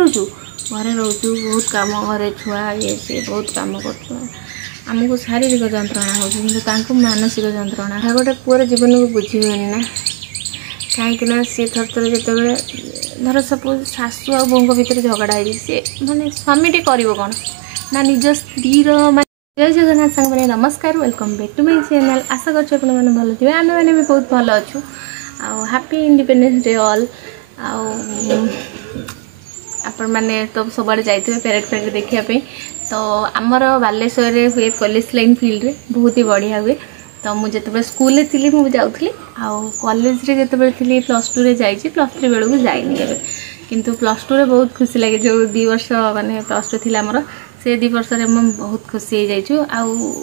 करूँ घरे रोचु बहुत काम घरे छुआ ये सी बहुत काम कर आमको शारीरिक जंत्रणा हो मानसिक जंत्रणा गोटे पुअर जीवन को बुझी हुए ना कहीं सी थर थर जो धर सपोज शाशु आ बों भितर झगड़ा है सी माने स्वामीटी कर कौन ना निज स्त्री जय जगन्नाथ सांग मैंने नमस्कार welcome back to my channel आशा करछु आपण माने भलो थिबे आमे माने भी बहुत भलो अछु आ हैप्पी इंडिपेंडेंस डे ऑल आ आपण माने तो सबआडे जाइथिबे पैरेड देखिया पे तो आमर बालेश्वर रे हुए पुलिस लाइन फील्ड रे बहुत ही बढ़िया हुए तो मुझे जो स्कूल रे थिली मु जाउथली आ कॉलेज रे जतबे थिली +2 रे जाइछि +3 बेलू जाइनी एबे किंतु +2 रे बहुत खुशी लगे जो 2 वर्ष माने +2 थिला हमर से 2 वर्ष रे हम बहुत खुशी हो जाइछु आ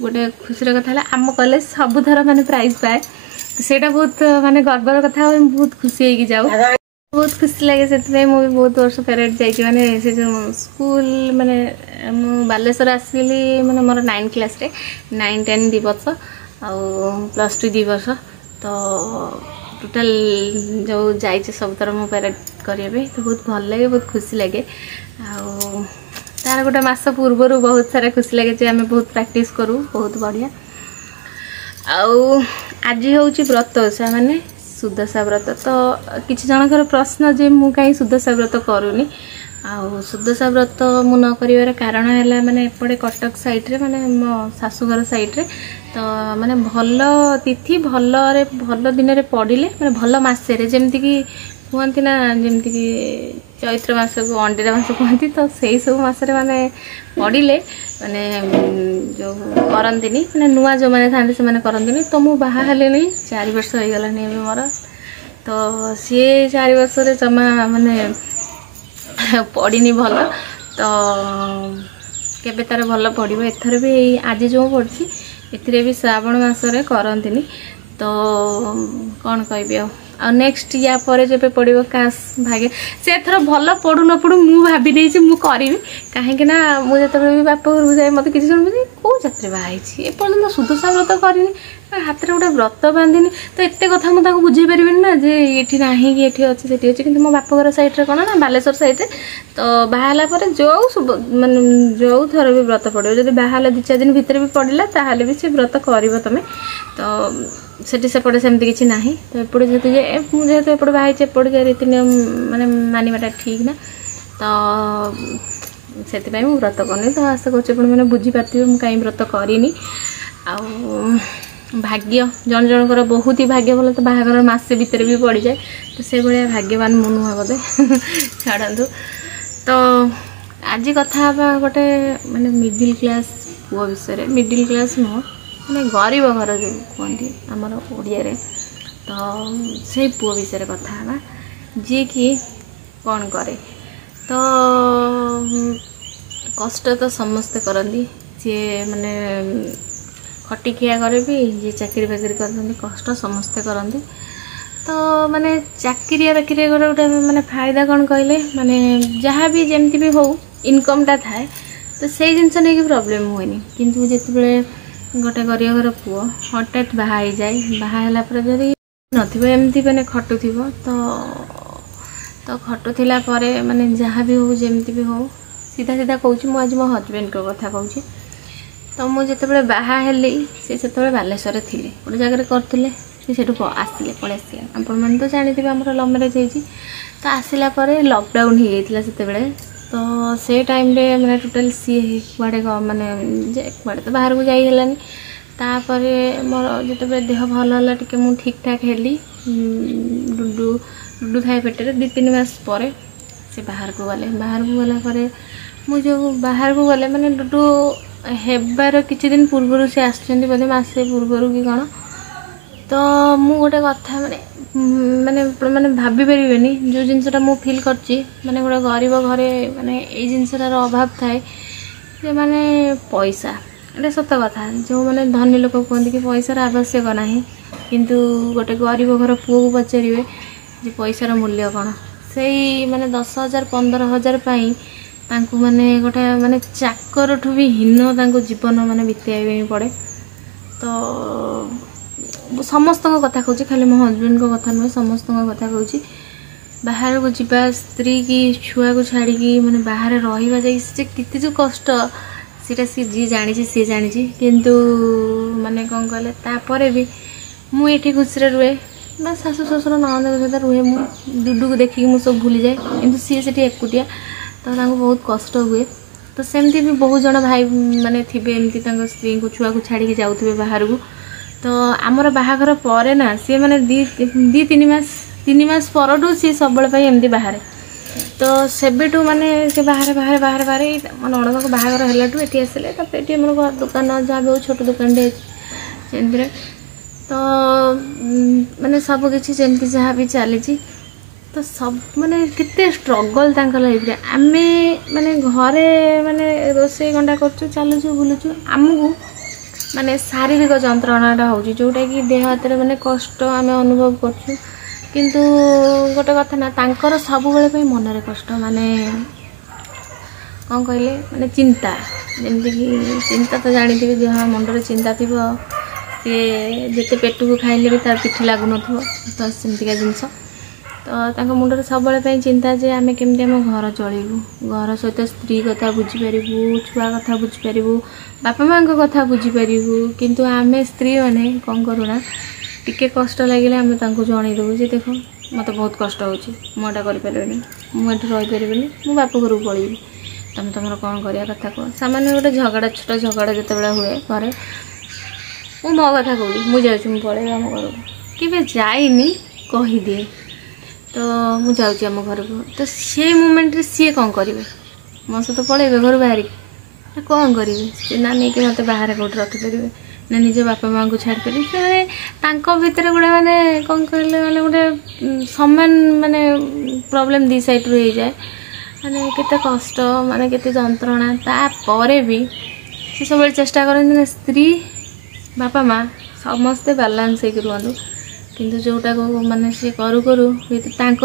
गोटे खुशी कथा है आम कॉलेज सबुथर माने प्राइज पाए तो सेटा बहुत माने गर्वर कथा बहुत खुशी हो जाऊ बहुत खुशी लगे से मुझे बहुत वर्ष पेरेड जाइए माने से जो स्कूल माने मु बालेश्वर आसली माने मोर 9 क्लास रे 9 10 2 वर्ष आ +2 2 वर्ष तो टोटल जो जाइए सब तरह मु पेरेड करिए तो बहुत भल लगे बहुत खुशी लगे आ तार गोटे मास पूर्वर बहुत सारा खुशी लगे जे आम बहुत प्रैक्टिस करूँ बहुत बढ़िया आउ आज हूँ व्रत ओषा माने सुदशा व्रत तो किसी जनकर प्रश्न जे मु कहीं सुदशा व्रत करूनी आउ सुदशा व्रत मु न करिवार कारण है माने एपटे कटक साइड रे माने मो शाशुघर साइड रे तो माने भल तिथि भल दिन रे पड़िले माने भल मासे रे जेमति कि कहती ना जमती कि चैत्र मास को अंडीरा मास कहती तो सही सब मसरे माने पड़िले माने जो करती माने नुआ जो मैंने था से करती तो मु बाहा हेले 4 वर्ष हो गलानी मोर तो सी 4 वर्ष रे जमा माने पड़नी भल तो केबे तार भल पड़ो एथर भी आज जो पड़ी ए भी श्रावण मसरे करती तो कौन कह नेक्स्ट या पर जब पड़ो काश भाग्य से एथर भल पड़ू न पड़ू मु भाभी देछि मु करी कहीं मुझे भी बाप घर जाए मत किसी जन कौ जात्रे बाई एपर्तंत सुदशा व्रत करनी हाथ में गोटे व्रत बांधिनी तो एत कथा मुझे बुझे पारि ना जे ये ना कि ये अच्छे से अच्छे कि मो बापघर सैड्रे कौन ना बालेश्वर सैड्रे तो बाहला जो माने जो थर भी व्रत पड़ो जब बाहला 2-4 दिन भितर भी पड़ा ताहले भी से व्रत कर तुम तो सेठी सेपटे सेमती किसी ना तो एपटे जेहेतु एपटे बाहर एपटे रीति नियम माने मानवाटा ठीक ना तो से व्रत करनी तो आशा कर बुझीपारे मुझे कहीं व्रत करनी भाग्य जन जनकर बहुत ही भाग्य भल तो बाहागर मसे भितर भी पड़ जाए तो से भाया भाग्यवान मु नुह बोधे छाड़ू तो आज कथा गोटे माने मिडिल क्लास पुओ विषय मिडिल क्लास नुह माने गरीब घर जो कहती आमर ओडिया रे तो से पुओ विषय कथा जी कि कौन करे तो कष्ट तो समस्ते करती सी माने खटिकिया करे भी जी चाकरी बाकरी करते कष्ट समस्ते करते तो माने चाकरिया बाकरी गोटे गोटे माने फायदा कौन कहले माने जहाँ भी जमती भी हो इनकमटा थाए तो से जिनस नहीं प्रॉब्लम हुए किंतु जिते गोटे गरीब घर पुओ हठात बाहा जाए बाहा जब नमती मैंने खटुव तो खटुला माने जहाँ भी हो जमती भी हो सीधा सीधा कहूँ मुझे मो हजबैंड को कथा कहूँ तो मुझे जिते बाहा हेली से बालेश्वर थी गोटे जगह करते से आसिले पलि आसिले आपण मैंने तो जानते आम लव मैरेज होती तो आसला लकडाउन हो जाता से तो से टाइम रे मैंने टोटाल सी कुआड़े माने कुआड़े तो बाहर को जाइलानी तापर मोर जिते देह भल है टी मु ठीक ठाक हेली डुडू डुडू थाए पेटे 2-3 मास पर से बाहर को गला मुझे बाहर को गले माने डुडू हेबार किछि दिन पूर्व से आसछन्ती बोधे मासे पूर्व कि कौन तो मु गोटे कथा माने माने माने भाभी पारे जो जिनसा मु फील करची माने गोटे गरीब घरे माने ये जिनसार अभाव थाए जे माने पैसा एटा सत कथा जो माने धनी लोक कहते कि पैसार आवश्यक ना किंतु गोटे गरीब घर पुओ को पचारे जे पैसार मूल्य कौन से माने 10,000 15,000 पाई तांकु माने गोटे माने चाकर ठू भी हीन जीवन माने बिताइबा पड़े तो समस्त कथा कहूँ खाली मो हजबैंड को कथा नुहे समस्त कथा कहूँ बाहर को जीवा स्त्री की छुआ को छाड़ी माने बाहर रहा जाते जो कष्ट सीटा सी जी जानी सी जानी किंतु माने कौन कहले तापर भी मुझे खुशी रुए ना शाशु शशुर नंद सहित रुहे डुडू को देखिक मुझे सब भूली जाए कि सी से एकुटिया तो बहुत कष्ट हुए तो सेमती भी बहुत जन भाई माने थे एमती स्त्री को छुआ को छाड़ी जाऊे बाहर को तो आमर बाहाघर पर ना सी मैंने दी तीन मास पर सी सब एमती बाहर तो सेबेटू माने से बाहर बाहर बाहर बाहर मन नणद को बाहाघर है ये आसिले ये मोर दुकान जहाँ भी छोट दुकान से तो माने सब किसी जमती जहाँ भी चली तो सब माने कितने स्ट्रगल लाइफ रे आमे माने घरे माने रोसे गंडा कर चलुचु बुलुचु आमको माने शारीरिक जंत्रणाटा हो जोटा कि देह हाथ माने कष्ट आम अनुभव करछु किंतु गोटे कथा ना तांकर सब बेले मनरे कष्ट माने कौन कहले माने चिंता जमती कि चिंता तो जानी थी जहाँ मुंडे चिंता थी सी जिते पेट को खाइले भी तार पिठी लगुन तो सेमतिका जिनस तो मुंडे सब चिंता जे आम केमती आम घर चलू घर सहित स्त्री कथा बुझीपर छुआ कथा बुझीपर बापा माँ कथा बुझीपर किंतु आम स्त्री मैंने कौन करूना टिके कष्ट लगे आम जनईदेवु जे देख मत बहुत कष्ट होटा करें मुझे रहीपरि मो बाप घर को पलैबी तुम तुम कौन करवा कथा कह सामान्य गोटे झगड़ा छोट झगड़ा जिते हुए घरे मु मो कथा कहूँ मुझे पलैबी आम घर को कि जाइनी कहीदिए तो मुझे जाऊँगी आम घर को तो से मोमेंट रे सी कौन करेंगे मो सहित पलैबे घर बाहर कौन करेंगे ना नहीं कि मत बाहर कौटे रखिपारे ना निज बापा माँ को छाड़ पारे से भितर गोटे मैंने कौन कहले मैंने गोटे समान माने प्रॉब्लम दी साइड रू हो जाए माने केते कष्ट माने केते जंत्रणा तापर भी से सब चेष्टा करते स्त्री बापा माँ समस्ते बालांस हो रुहतु किंतु जोटा को माने सी करू करू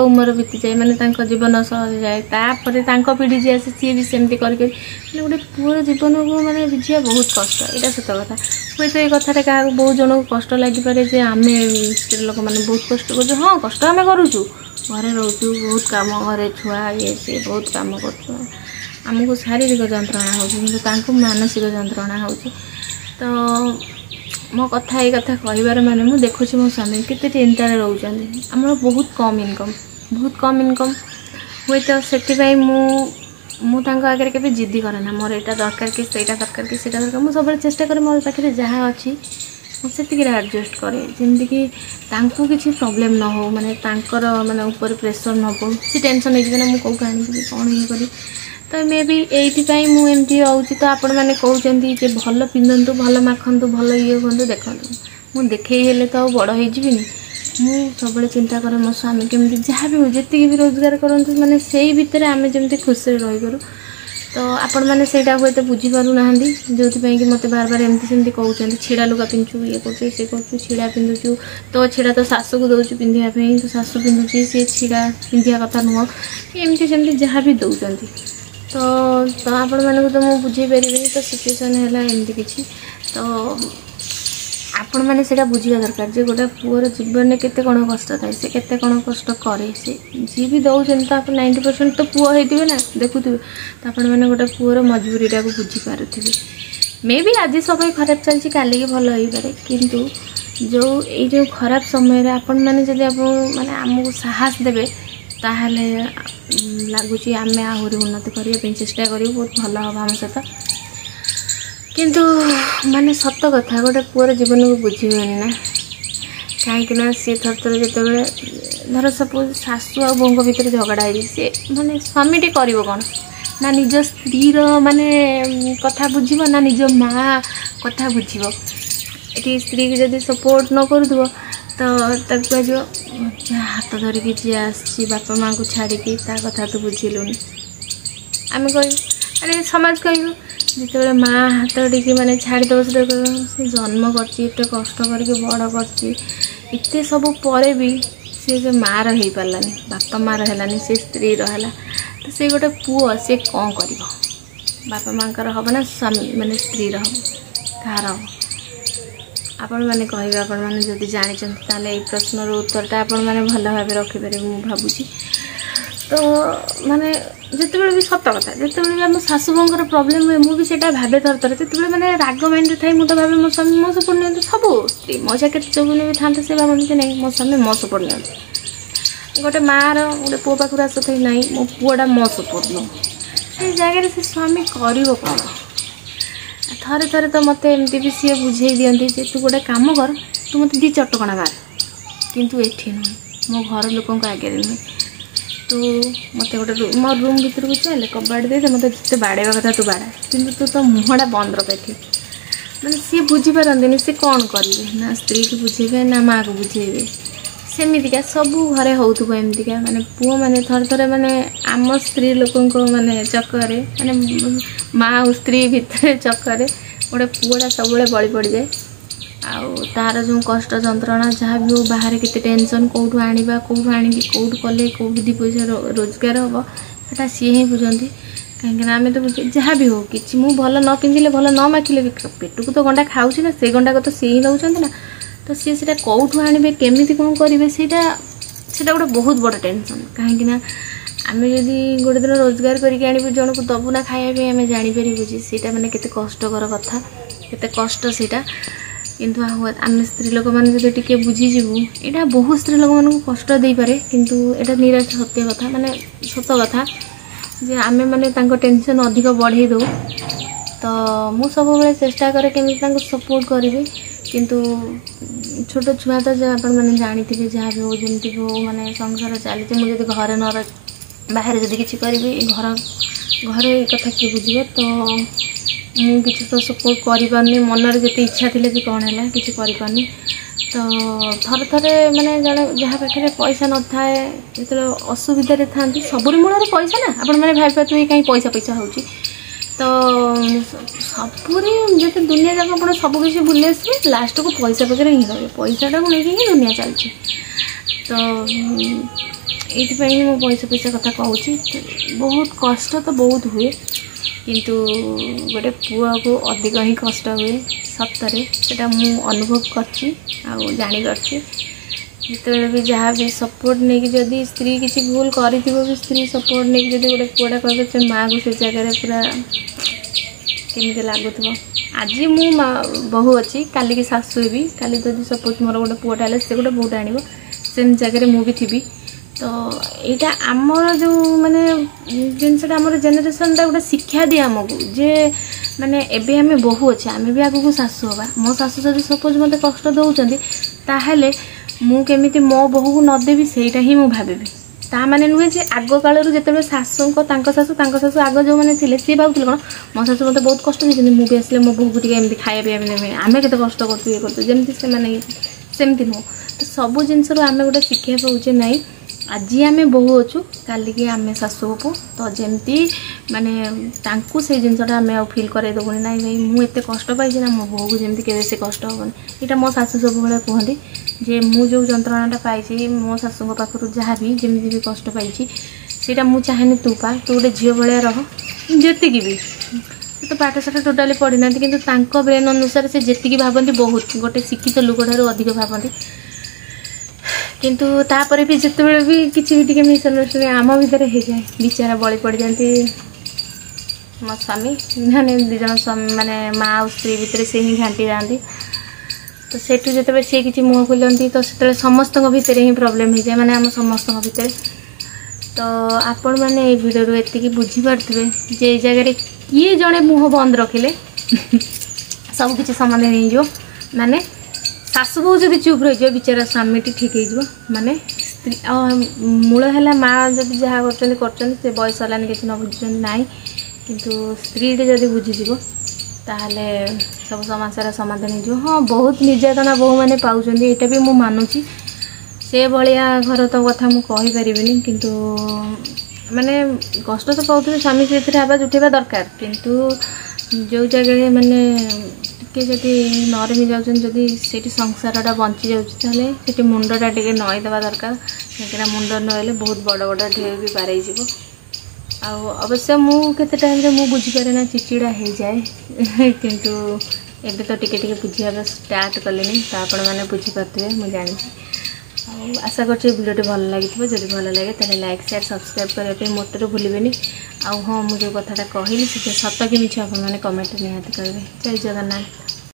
उम्र बीती जाए माने जीवन सहज जाए तापर पीढ़ी जी आसे सी भी सेमती करके गोटे पुअर जीवन को माने बुझिया बहुत कष्ट यहाँ सत कथा हुए तो ये कथा क्या बहुत जन को कष्ट लगिपे जे आम स्त्री लोक मैंने बहुत कष्ट कर हाँ कष्ट आम करूँ घरे रोचु बहुत कम घरे छुआ ये सी बहुत कम करमको शारीरिक जंत्रणा हो मानसिक जंत्रणा हो तो मो कथा ये कथा कहबार माने मु देखुची मो स्वामी केते चिंतार रोचंदी हमर बहुत कम इनकम हुए तो से मु आगे के जिद्दी करे ना मोर यहाँ दरकार कि सेटा दरकार कि सेटा दरकार मुझे सब चेष्टा करे मोर पाखे जहाँ अच्छी मुझे एडजस्ट करे जमती कि किसी प्रॉब्लम न हो माने माने ऊपर प्रेशर न पड़ू सी टेंशन हो मुझे कौन आनी कौन ये करी तो मे भी ये मुझे आऊँगी तो आपण मैंने कहते जे भल पिंधतु भल माखतु भल ये हूँ देखु मुझे देखे तो बड़ होनी मु सब चिंता करे मो स्वामी केमती जहाँ भी हो जी भी रोजगार करूँ माने से भितर आम जमी खुशी रही करूँ तो आपण मैंने से हुए तो बुझीपार ना जो कि मत बार बार एमती सेमती कहते छिड़ा लुगा पिंधु ये कर छिड़ा पिंधुचु तो छिड़ा तो शाशु को दौचु पिंधापी तो शाशु पिंधुची सी छिड़ा पिंधा कथा नुह एमती सेमती जहाँ भी दौरान तो आपण मानक तो मुझे बुझे पारे तो सिचुएसन है एमती किसी तो आपण मैंने से बुझा दरकार जे गोटे पुअर जीवन में केते कौन कष्ट थाए से केते कौन कष्ट करे से जी भी दौरान तो आप 90% तो पुआ होते ना देखुवे तो आपण मैंने गोटे पुअर मजबूरीटा को बुझी पारे मे भी आज समय खराब चलती काली की भल हो पारे किंतु जो खराब समय आपण मैंने जब आप माने आमको साहस देवे ताहले लगुच आम आहरी उन्नति करने चेष्टा करूँ बहुत भल हम आम सहित किंतु माने सत कथा गोटे पुअर जीवन को बुझी हुए ना कहीं सी थर थर जो धर सपोज शाशु आ बों भितर झगड़ा है सी माने स्वामीटी कर कौन ना निज स्त्री माने कथा बुझ ना निज माँ कथा बुझ ये स्त्री की जब सपोर्ट न कर तो कह हाथ धरिकी जी आसी बापा माँ को छाड़ी कथा तो बुझिलुनि आम कह अरे समाज कह जिते माँ हाथ टी माने छाड़ीदेव से जन्म करते कष्ट करके बड़ करते सब पर भी सी जो माँ रही पारानी बापा माँ रहानी से स्त्री रहा तो से गोटे पुओ सी कौन कर बापा माँ हम ना स्वामी माने स्त्री हम कहार हम आपण मैंने कह आपण मैंने जब जानते प्रश्नर उत्तरटा आपण मैंने भल भाव रखिपारे मुझे भावुँ तो माने जितेबाला भी सत कथा जितेबाला भी आम शाशु बोर प्रोब्लेम हुए मुझे भावे थर थर जिते मैंने राग माइंड थाए मुझे भावे मो स्वामी मो सपोर्ट नि सब स्त्री मो जैकेट जो भी था से भावती नहीं मो स्वामी मो सपोर्ट नि गोटे माँ रोटे पुओ पाखर आस थे ना मो पुआटा मो सपोर्ट नु से जगह से स्वामी कर कौन थे थे तो मत एमती भी सी बुझे दिखती तू गोटे कम कर तू मत दी चटकणा मार किंतु ये नुह मो घर लोक आगे नुहे तू मत गोटे मो रूम भर को चल कबाड़ दे मत जिते बाड़ेवा कथा तू बाड़ा कि तू तो मुहटा बंद रखे मैंने सी बुझीपारती सी कौन करेंगे ना स्त्री को बुझेबे ना माँ को बुझेबे सेमितिका सबू घरे होउथुबो एमतिका माने पुओ माने थर थरे माने आम स्त्री लोकंको माने चक्कर माने माँ और स्त्री भितर चक्कर गोटे पुओटा सब बड़ी पड़ जाए आउ तार जो कष्ट जंत्रणा जहाँ भी हो बाहर केते टेंशन कौटू आनिबा कौटू आनिकी कौटू कले कौटू दी पैसा रोजगार हम सेटा सी ही बुझंती कहीं आम तो बुझे जहाँ भी हो कि मुझे भल न पिंधिले भल न माखिले पेट को तो गंडा खाऊँ ना से गंडा को तो सी ही दौरान ना तो सी से कौटू आने केमी कौन करेंगे से गोटे बहुत बड़ टेंशन कहीं आम जदि गोटे दिन रोजगार करके आणबू जन को दबू ना खाया आम जापर से मैंने केते कष्टर कथा केते कष्ट सेटा किंतु आम स्त्री लोक मैंने टी बुझीजु यहाँ बहुत स्त्री लोक मान कष्ट दे पारे किंतु यहाँ निराश सत्य कथा माने सत कथा जे आमे माने तांको टेंशन अधिक बढ़े दो तो मु सब बेले चेष्टा करे केमी सपोर्ट करी किंतु छोट छुआ तो आपण मैंने जानी थे जहाँ भी हो जमती भी हो माने संसार चलती मुझे घर न बाहर जब किसी करी घर घरे कथा किए बुझे तो मुझे तो सपोर्ट करें मनर जिते इच्छा थी भी कौन है किसी करें तो थरे थरे माने जड़े जहाँ पाखे पैसा न थाए जो असुविधा था सबुरी मूल पैसा ना आपण मैंने भाई पारे कहीं पैसा पैसा हो तो सबुरी जिते दुनिया जाक आप सब किसी बुले आसवे लास्ट को पैसा पाखे ही रहे पैसाटा को लेकिन ही दुनिया चलती तो ये मो पैसा पैसा कथा कहूँ बहुत कष्ट तो बहुत हुए किंतु गोटे पुआ को अधिक ही कष्ट हुए सप्तरे सेटा मु अनुभव करछि आ जानी करछि जिते भी जहाँ भी सपोर्ट नहीं कि जदि स्त्री किसी भूल करी भी स्त्री सपोर्ट नहीं कि जदि गोटे पुआटा कहे से माँ को से जगह पूरा केमती लगुव आज मु बहु अच्छी काली की शाशु भी काली जदि सपोज मोर गोटे पुआटा है से गोटे बहुत आण से जगह मुझे थी तो यहाँ आमर जो माने जिनसा आमर जेनेरेशन गोटे शिक्षा दिए आमको जे माने एबे आमे बहु अच्छे आमे भी आगू को शाशु हवा मो शाशु जब सपोज मत कष्ट दौरान ताहले मु केमिति मो बहु को नदेवी सेटा ही मु भाबी ता माने नुहे जे आग कालर जिते शाशु शाशु आग जो मैंने थे सी भावुले कौन मो शाशु मत बहुत कष्ट देते मुझे आसले मो बहु को एमती खाया पीवा आम के कष्ट करते जमी से सेमती नुह तो सब जिनस आम गोटे शिक्षा पाचे ना आज आम बहु अच्छु काली की आम शाशु हबू तो जमती माने तांकु से जिनसा आम फिल करे देवनी ना भाई मुझे कष्ट पाई ना मो बहु को जमी के से कष्ट हेनी यहाँ मो शाशु सब भाई कहते जे मु जो जंत्रणाटा पाई मो शाशु पाखर जहाँ भी जमी भी कष्ट पाई सीटा मु चाहेनी तू पा तू गोटे झील भाया रह जी भी तो पाठशाठ टोटाली पढ़ी ना कि ब्रेन अनुसार से जी भावती बहुत गोटे शिक्षित लोक ठार अधिक भावती किंतु तापर भी जिते भी किसी भी टी मिसअंडरस्टैंडिंग आम भितर हो जाए विचारा बड़ी पड़ जाती मो स्वामी मैंने दिज स्वामी माने माँ और स्त्री भितर से ही घाटी जाती तो सेठू जिते सी किसी मुँह खोलती तो से समस्त भितर ही प्रोब्लेम हो जाए माने आम समस्त भितर तो आपण मैंने ये वीडियो एति बुझीपारे जे जगह किए जड़े मुँह बंद रखिले सब किसी समाधान हो माने शाशु बहु जब चुप रही बिचारा स्वामी ठीक हो माने स्त्री मूल है माँ जब जहाँ कर बयस है किसी न बुझुं ना किंतु स्त्री जब बुझीज ताहले सब समस्या समाधान हो हाँ बहुत निर्यातना बहु मैंने पाँच यहाँ भी मुझे मानुची से भाया घर तो कथा मुझे कहीपरि किंतु माने कष्ट तो पाते स्वामी से आवाज उठेबा दरकार किंतु जो जगह माने टे जदि नरमी जाती से संसारटा बंची जाती मुंडटा टे नईदेवा दरकार कहीं मुंड नईले बहुत बड़ बड़ ढेर भी पारे अवश्य मुझे टाइम मु बुझीपारे ना चिड़चिड़ा हो जाए किंतु एबे तो टिके बुझा स्टार्ट कले तो आपण मैंने बुझीपारे मुझे जानी आशा कर भिडियो भल लगी जब भल लगे तो लाइक शेयर सब्सक्राइब करने मोटर भूलें आउ हाँ मुझे कथाटा कहली से सत कि मिछ आप कमेंट निहाती करेंगे। जय जगन्नाथ।